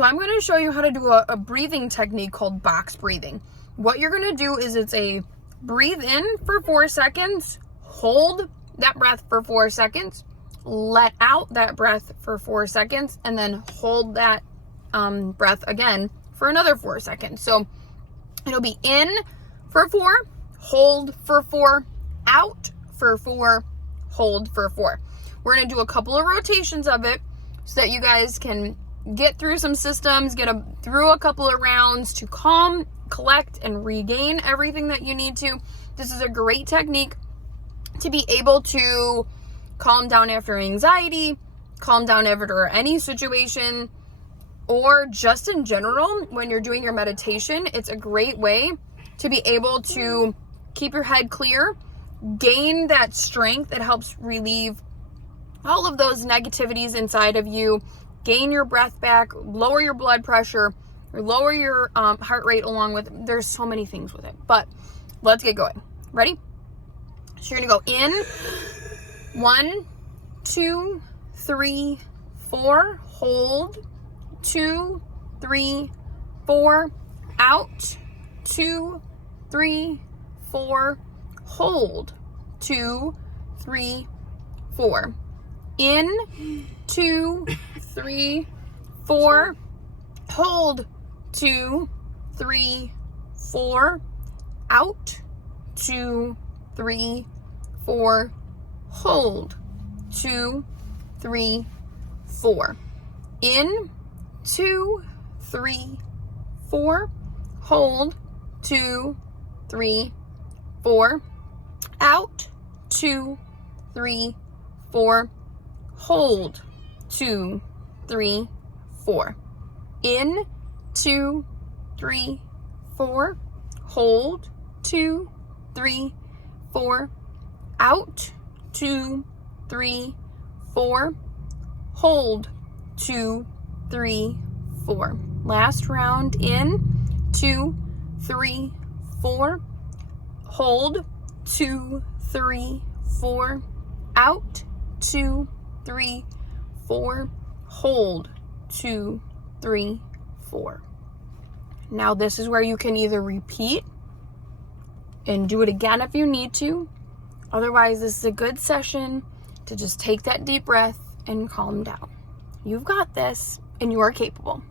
So I'm going to show you how to do a breathing technique called box breathing. What you're going to do is it's a breathe in for 4 seconds, hold that breath for 4 seconds, let out that breath for 4 seconds, and then hold that breath again for another 4 seconds. So it'll be in for 4, hold for 4, out for 4, hold for 4. We're going to do a couple of rotations of it so that you guys can get through some systems, through a couple of rounds to calm, collect, and regain everything that you need to. This is a great technique to be able to calm down after anxiety, calm down after any situation, or just in general, when you're doing your meditation. It's a great way to be able to keep your head clear, gain that strength that helps relieve all of those negativities inside of you, gain your breath back, lower your blood pressure, or lower your heart rate along with, there's so many things with it. But let's get going. Ready? So you're going to go in, 1, 2, 3, 4, hold, 2, 3, 4, out, 2, 3, 4, hold, 2, 3, 4, in, 2, 3, 4, hold, 2, 3, 4, out, 2, 3, 4, hold, 2, 3, 4, in, 2, 3, 4, hold, 2, 3, 4, out, 2, 3, 4, hold, 2, 3, 4, in, 2, 3, 4, hold, 2, 3, 4, out, 2, 3, 4, hold, 2, 3, 4. Last round, in, 2, 3, 4, hold, 2, 3, 4, out, 2, 3, 4, hold, 2, 3, 4. Now this is where you can either repeat and do it again if you need to. Otherwise, this is a good session to just take that deep breath and calm down. You've got this, and you are capable.